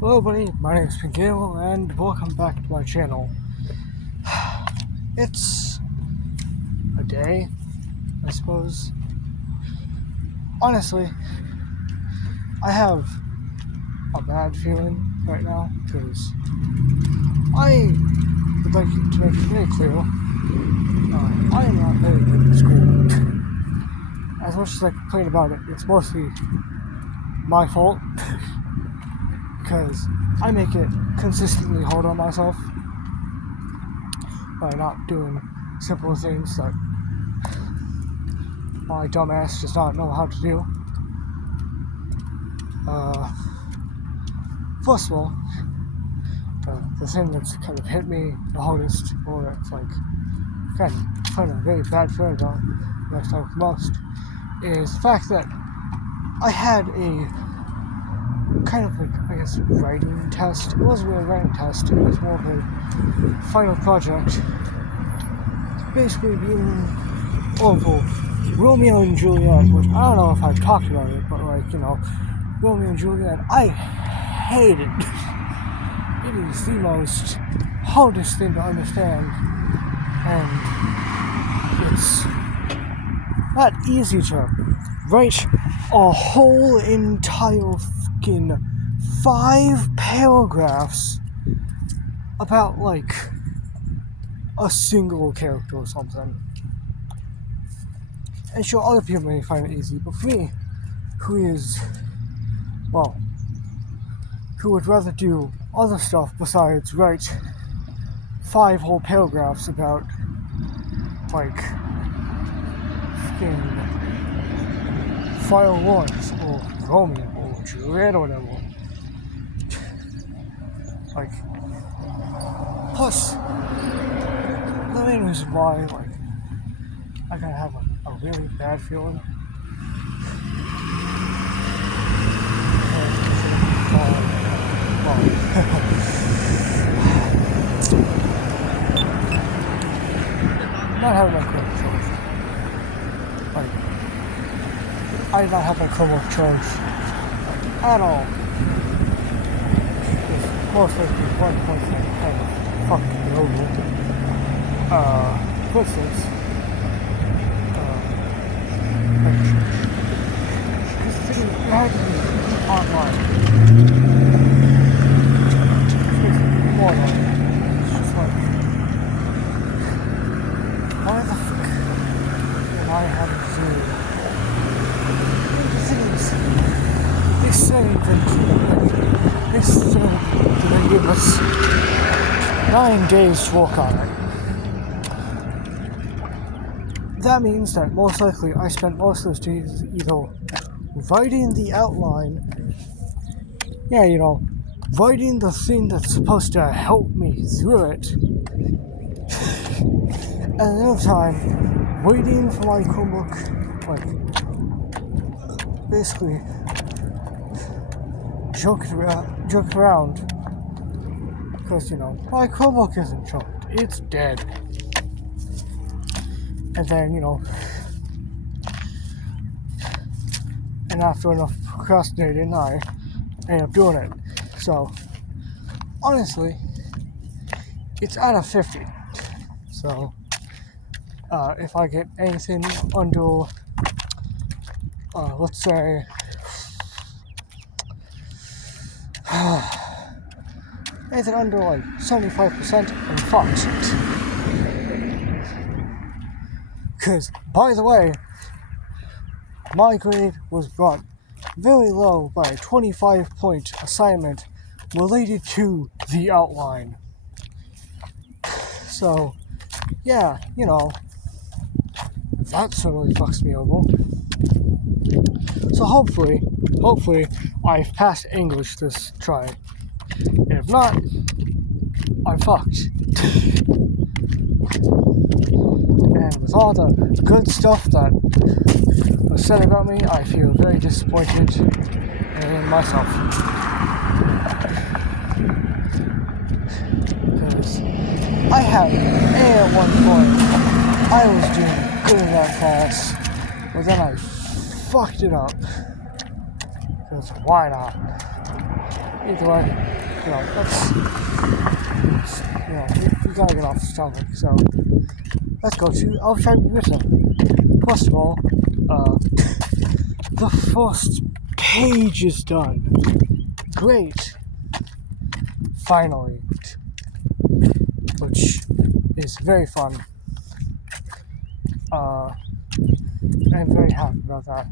Hello everybody, my name is Miguel and welcome back to my channel. It's a day, I suppose. Honestly, I have a bad feeling right now because I would like to make it very clear, I am not very good at school. As much as I complain about it, it's mostly my fault. Because I make it consistently hard on myself by not doing simple things that my dumbass does not know how to do. First of all, the thing that's kind of hit me the hardest, or that's like kind of a very bad feeling about next time most, is the fact that I had a kind of like, I guess, writing test. It wasn't really a writing test, it was more of a final project. Basically being awful. Romeo and Juliet, which I don't know if I've talked about it, but Romeo and Juliet, I hate it. It is the most hardest thing to understand, and it's not easy to write a whole entire 5 paragraphs about like a single character or something. And sure, other people may find it easy, but for me, who would rather do other stuff besides write 5 whole paragraphs about like fucking fireworks or Romeo or Juliet or whatever. Like, plus, the main reason why, I kind of have a really bad feeling. Not having my criminal charge. I did not have my criminal charge at all. Most likely one point that kind of fucked me over. For instance, because the thing is, it had to be online. Basically, online. It's just like, why the fuck am I having to do it? The thing is, they say they give us 9 days to work on it. That means that most likely I spent most of those days either writing the outline, writing the thing that's supposed to help me through it, and another time waiting for my Chromebook, basically joking around, because my Chromebook isn't charged, it's dead. And then, and after enough procrastinating, I ended up doing it. So, honestly, it's out of 50. So, if I get anything under, let's say, anything under like 75%, I'm fucked. Because, by the way, my grade was brought very low by a 25-point assignment related to the outline. So, yeah, that certainly fucks me over. So hopefully, I've passed English this try. And if not, I'm fucked. And with all the good stuff that was said about me, I feel very disappointed in myself. Because I had at one point, I was doing good in that class, but then I fucked it up. Because why not? either way, we gotta get off this topic, so let's go to Outside Written. First of all, the first page is done. Great. Finally. Which is very fun. I'm very happy about that.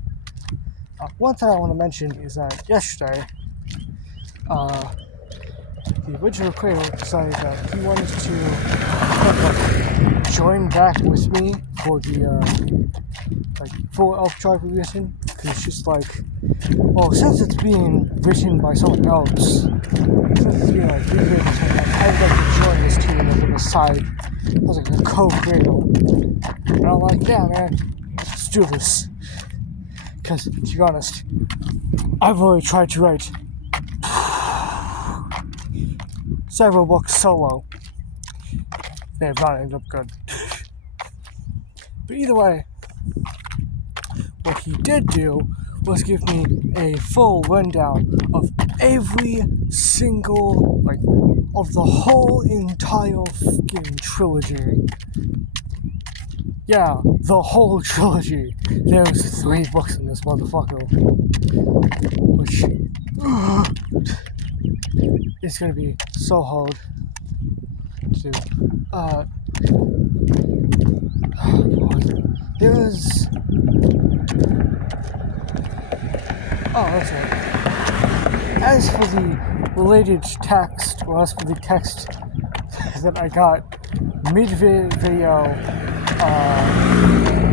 One thing I want to mention is that yesterday, the original creator decided that he wanted to join back with me for the full Elf Tribe edition. Because it's just like, well, since it's being written by someone else, since it's being rewritten by someone else, I would like to join this team as like a side, as like a co-creator. And I'm like, yeah, man, let's do this. Because, to be honest, I've already tried to write several books solo. They have not ended up good. But either way, what he did do was give me a full rundown of every single, of the whole entire fucking trilogy. Yeah, the whole trilogy. There's 3 books in this motherfucker. Which is gonna be so hard to do. There's... Oh, that's right. As for the related text, or as for the text that I got mid-video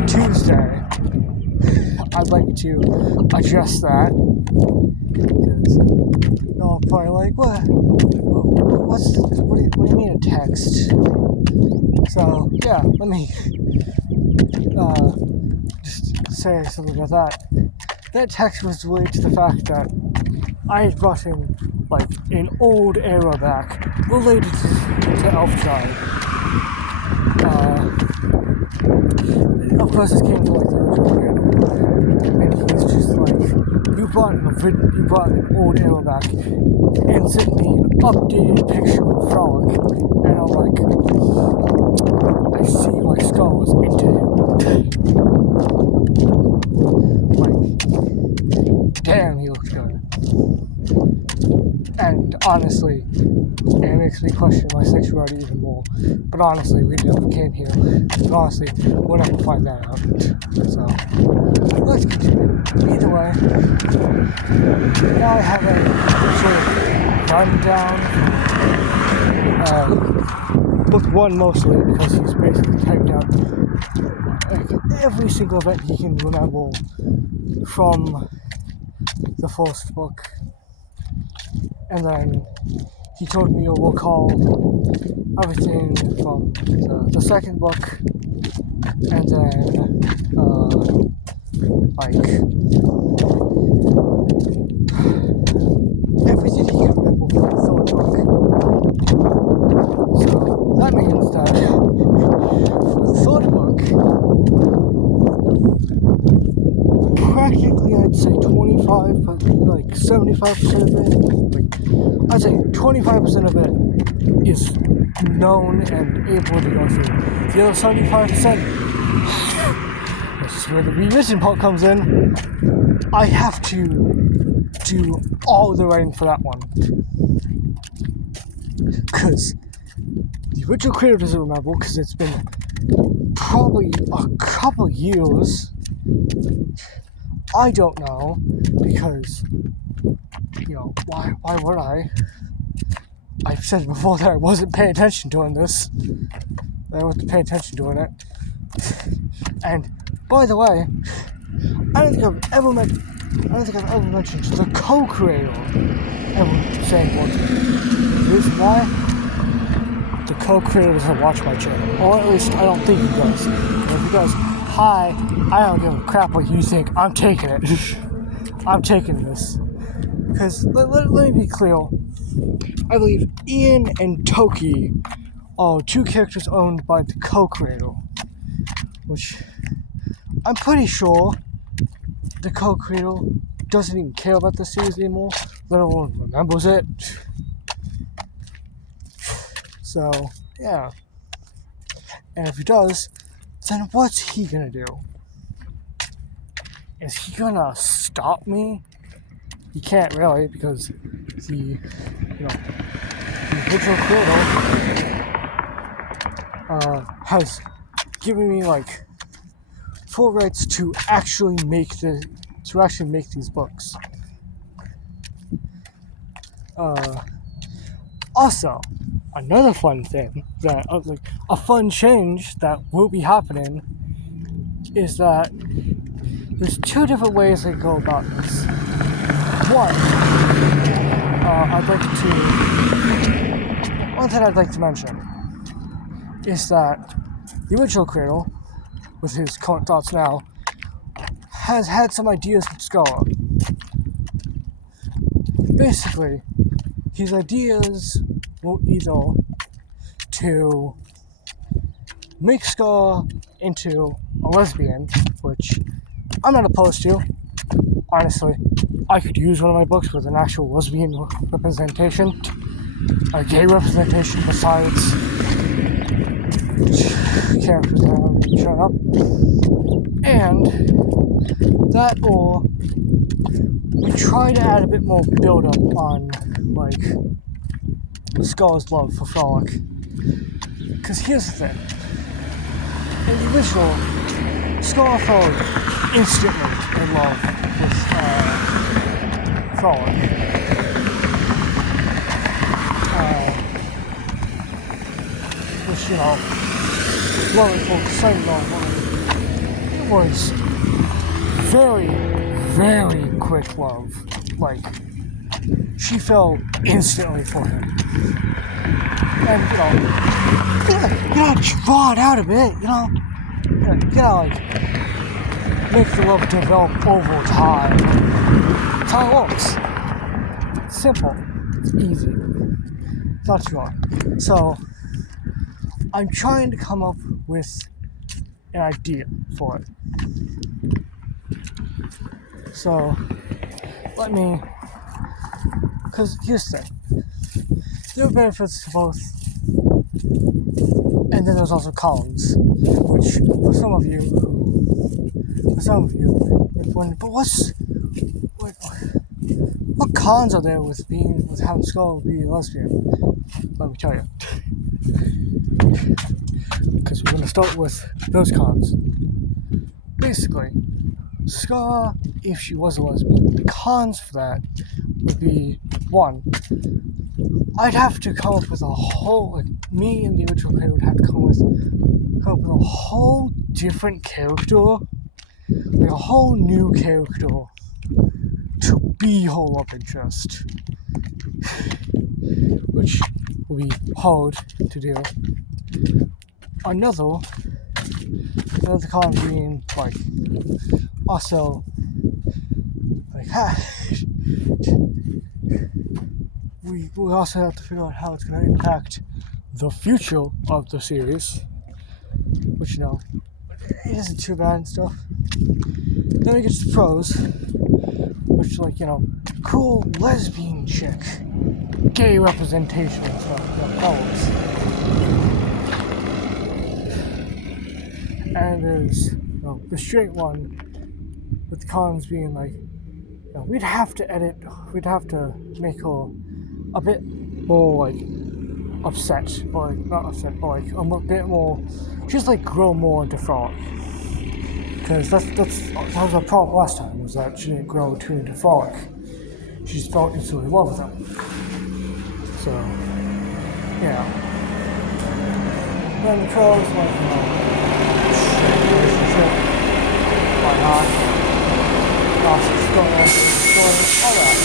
Tuesday, I'd like to address that. Because y'all are probably like, what do you mean a text? So, yeah, let me just say something about that. That text was related to the fact that I had brought in, an old era back related to Elf Tribe. Of course, this came from, the original creator. And he's just you brought an old era back and sent me an updated picture of Frolic. And I'm like, I see my scars into him. Damn, he looks good. And honestly, it makes me question my sexuality even more. But honestly, we never came here. But honestly, we'll never find that out. So, let's continue. Either way, now I have a sort of rundown. Book 1 mostly, because he's basically typed out every single event he can remember from the first book. And then he told me we'll call everything from the second book, and then everything he can remember from the third book. So that means that for the third book, practically I'd say 25, but 75% of it, I'd say 25% of it is known and able to go through. The other 75%, this is where the rewritten part comes in. I have to do all the writing for that one. Because the original creator doesn't remember, because it's been probably a couple years. I don't know, because, why would I? I've said before that I wasn't paying attention during this. I wasn't paying attention during it. And, by the way, I don't think I've ever mentioned the co-creator ever saying what. The reason why? The co-creator doesn't watch my channel. Or at least I don't think he does. And if he does, hi, I don't give a crap what you think. I'm taking it. I'm taking this. Because, let me be clear. I believe Ian and Toki are 2 characters owned by the co-creator. Which, I'm pretty sure the co-creator doesn't even care about the series anymore. little one remembers it. So, yeah. And if he does, then what's he gonna do? Is he gonna stop me? He can't really, because the original creator has given me like full rights to actually make these books. Also, another fun thing that like a fun change that will be happening is that there's two different ways I go about this. One thing I'd like to mention is that the original creator, with his current thoughts now, has had some ideas with Scara. Basically, his ideas were either to make Scara into a lesbian, which I'm not opposed to. Honestly, I could use one of my books with an actual lesbian representation, a gay representation besides characters that haven't shown up, and that, or we try to add a bit more build up on like Scara's love for Frolic. Because here's the thing: in the original, Scara fell instantly in love with Frolic. Which, love for so long. It was very, very quick love. Like, she fell instantly for him. And, you gotta draw it out a bit, you gotta, like, make the love develop over time. That's how it works. It's simple. It's easy. It's not too hard. So, I'm trying to come up with an idea for it. So, because here's the thing. There are benefits to both, and then there's also cons, which for some of you, what cons are there with having Scara be a lesbian? Let me tell you. Because we're going to start with those cons. Basically, Scara, if she was a lesbian, the cons for that would be, one, I'd have to come up with a whole, like, me and the original creator would have to come up with a whole different character, like a whole new character to be her love interest, which will be hard to do. Another con being, like, also, like, we also have to figure out how it's going to impact the future of the series, which, it isn't too bad and stuff. Then we get to the pros, which, like, cool lesbian chick, gay representation and stuff, always. And there's the straight one, with the cons being like, we'd have to make her a bit more like upset, or like not upset, but like a bit more, just like grow more into Frolic. Because that was our problem last time, was that she didn't grow too into Frolic. She just felt instantly in love with him. So, yeah. Then the pros, like, relationship, why not? Lost its story, all that.